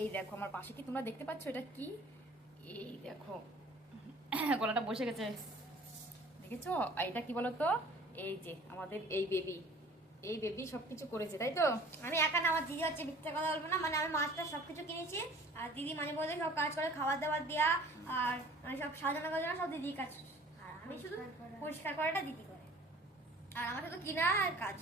এই দেখো আমার পাশে কি তোমরা দেখতে পাচ্ছ? এটা কি? এই দেখো। গলাটা বসে গেছে। দেখেছ? এটা কি বলতো? এই যে আমাদের এই বেবি এই বেবি সবকিছু করেছে তাই তো? আমি একা না আমার দিদি হচ্ছে মিথ্যা কথা বলব না। মানে আমি মাছটা সব কিছু কিনেছি। আর দিদি মানে বলে সব কাজ করে খাবার দাবার দেওয়া আর মানে সব সাজানো গাজানো সব দিদি কাজ। আর আমি শুধু পরিষ্কার করাটা দিদি করে। আর আমার শুধু কিনা আর কাজ।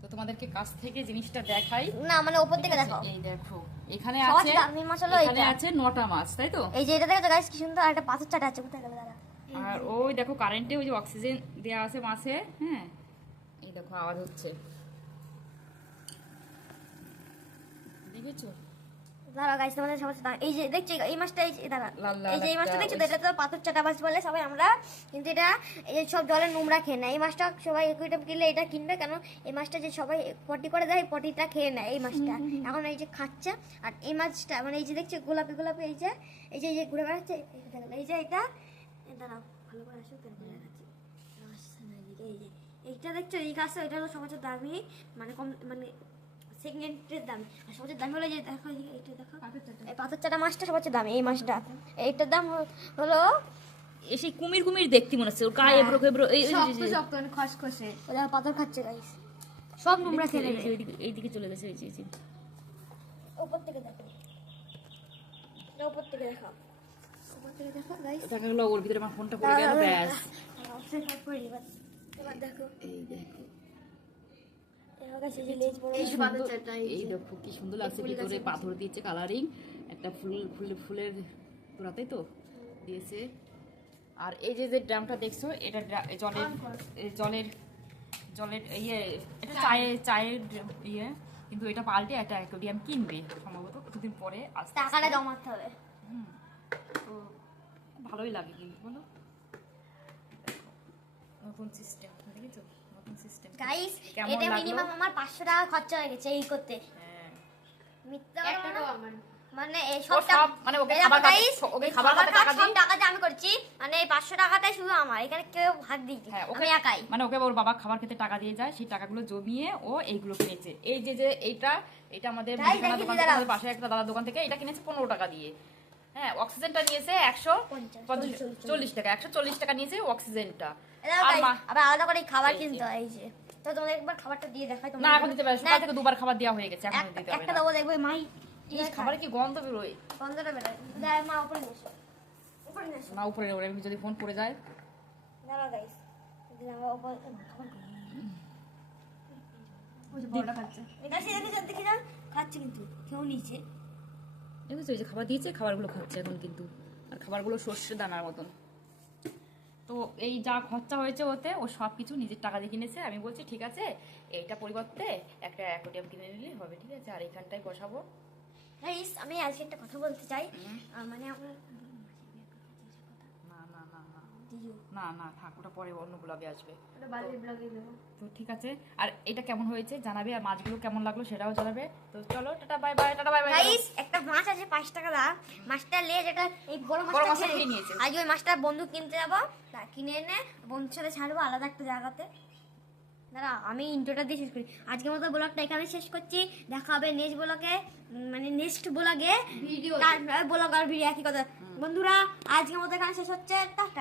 তো তোমাদেরকে কাছ থেকে জিনিসটা দেখাই। না মানে ওপর থেকে দেখো এই দেখো। এখানে আছে দামি মাছ হলো এখানে আছে নটা মাছ তাই তো? এই যে এটা দেখো গাইস কি সুন্দর একটা পাথর চাটা আছে কোথায় গেল দাদা? আর ওই দেখো কারেন্টে ওই যে অক্সিজেন দেওয়া আছে মাছে হ্যাঁ? এই দেখো আওয়াজ হচ্ছে। দেখেছ? দাঁড়া গাইস তোমাদের সাথে এই যে দেখছি এই মাছটা এই যে দাঁড়া। এই যে এই মাছটা দেখছ? এটা তো পাথর চাটা মাছ বলে সবাই আমরা কিন্তু এটা এই সব জলের নোংরা খেয়ে নেয়। এই মাছটা সবাই একুইটাম কিনলে এটা কিনবে কেন? এই মাছটা যে সবাই পটি করে দেয় পটিটা খেয়ে নেয় এই মাছটা। এখন এই যে খাচ্ছে আর এই মাছটা মানে এই যে দেখছ গোলাপি গোলাপি এই যে এই যে এই যে ঘুরে বেড়াচ্ছে এই যে এটা দাঁড়াও ভালো করে আসো কেন করে এদিকে, এই যে এইটা দেখছ এই গাছটা এটা হলো সবচেয়ে দামি মানে কম মানে সেকেন্ডের দাম। আর সবচেয়ে দামি হলো যে দেখো এই দেখো। এই পাথর চাটা মাছটা সবচেয়ে দামি এই মাছটা। এইটার দাম হলো এই সেই কুমির কুমির দেখতে মনে হচ্ছে। ওর গায়ে এবড়ো খেবড়ো এই মানে খসখসে। ওরা পাথর খাচ্ছে গাইস সব নোংরা এই- এইদিকে- এইদিকে চলে গেছে এই যে- উপর থেকে দেখো। উপর থেকে দেখো উপর থেকে দেখো গাইস দেখা গেলো ওর ভিতরে আমার ফোনটা পড়ে গেল? ব্যাস। এবার দেখো। এই দেখো। এবার যে লেজ বড় কি সুন্দর এই দেখো কি সুন্দর লাগছে ভিতরে পাথর দিয়েছে কালারিং একটা ফুল ফুল ফুলের তোরাতেই তো দিয়েছে। আর এই যে যে ড্রামটা দেখছ এটা জলের জলের জলের ইয়ে এটা চায়ের চায়ের ইয়ে। কিন্তু এটা পাল্টে একটা অ্যাকোরিয়াম কিনবে সম্ভবত কিছুদিন পরে আসতে টাকাটা জমাতে হবে। তো ভালোই লাগে কিন্তু বলো। নতুন সিস্টেম দেখেছ? সিস্টেম গাইস এটা মিনিমাম আমার পাঁচশো টাকা খরচা হয়ে গেছে এই করতে। হ্যাঁ। মিথ্যা মানে। এই সব মানে ওকে খাবার guys, ওকে খাবার খাতে টাকা দিই। টাকাতে আমি করছি। মানে এই পাঁচশো টাকাটাই শুধু আমার এখানে কেউ ভাগ দিইনি হ্যাঁ ওকে আমি একাই। মানে ওকে ওর বাবা খাবার খেতে টাকা দিয়ে যায় সেই টাকাগুলো জমিয়ে ও এইগুলো কিনেছে। এই যে যে এইটা এটা আমাদের পাশে একটা দাদার দোকান থেকে এটা কিনেছে পনেরো টাকা দিয়ে। হ্যাঁ অক্সিজেনটা নিয়েছে একশো চল্লিশ, টাকা একশো চল্লিশ টাকা নিয়েছে অক্সিজেনটা। আবার আলাদা করে খাবার। কিনতে হয় এই যে। তো তোমাদের একবার খাবারটা দিয়ে দেখাই না এখন দিতে পারে সকাল থেকে দুবার খাবার দেওয়া হয়ে গেছে এখন দিতে হবে একটা দেবো দেখবে মাই। কি গন্ধ বেরোয়? দেয় মা উপরে নিয়ে এসো। উপরে নিয়ে এসো। না উপরে ওরে যদি ফোন পড়ে যায়। দাঁড়াও গাইস আমার উপরে খাবার ওই যে বড়টা খাচ্ছে। এটা সে দেখে যান দেখে যান খাচ্ছে কিন্তু কেউ নিচে। দেখেছ এই যে খাবার দিয়েছে খাবারগুলো খাচ্ছে এখন কিন্তু। আর খাবারগুলো সর্ষে দানার মতন। তো এই যা খরচা হয়েছে ওতে ও সব কিছু নিজের টাকা দিয়ে কিনেছে। আমি বলছি ঠিক আছে এইটা পরিবর্তে একটা অ্যাকোডিয়াম কিনে নিলে হবে ঠিক আছে? আর এইখানটায় বসাবো। আমি আজকে একটা কথা বলতে চাই। মানে আমরা না না থাক ওটা পরে অন্য ব্লগে আসবে। তো ঠিক আছে আর এটা কেমন হয়েছে জানাবে আর মাছগুলো কেমন লাগল সেটাও জানাবে। তো চলো tata bye bye tata bye bye guys একটা মাছ আছে পাঁচ টাকা দাম। মাছটা নিয়ে যেটা এই বড় মাছটা খেয়ে নিয়েছে। আজ ওই মাছটা বন্ধু কিনতে যাব। তা কিনে এনে বন্ধুর সাথে ছাড়বো আলাদা একটা জায়গাতে। দাঁড়া আমি ইন্টোটা দিয়ে শেষ করি। আজকের মতো ব্লগটা এখানে শেষ করছি। দেখা হবে নেক্সট ব্লগে মানে নেক্সট ব্লগে ভিডিও ব্লগ আর ভিডিও একই কথা। বন্ধুরা আজকের মতো এখানে শেষ হচ্ছে। টাটা।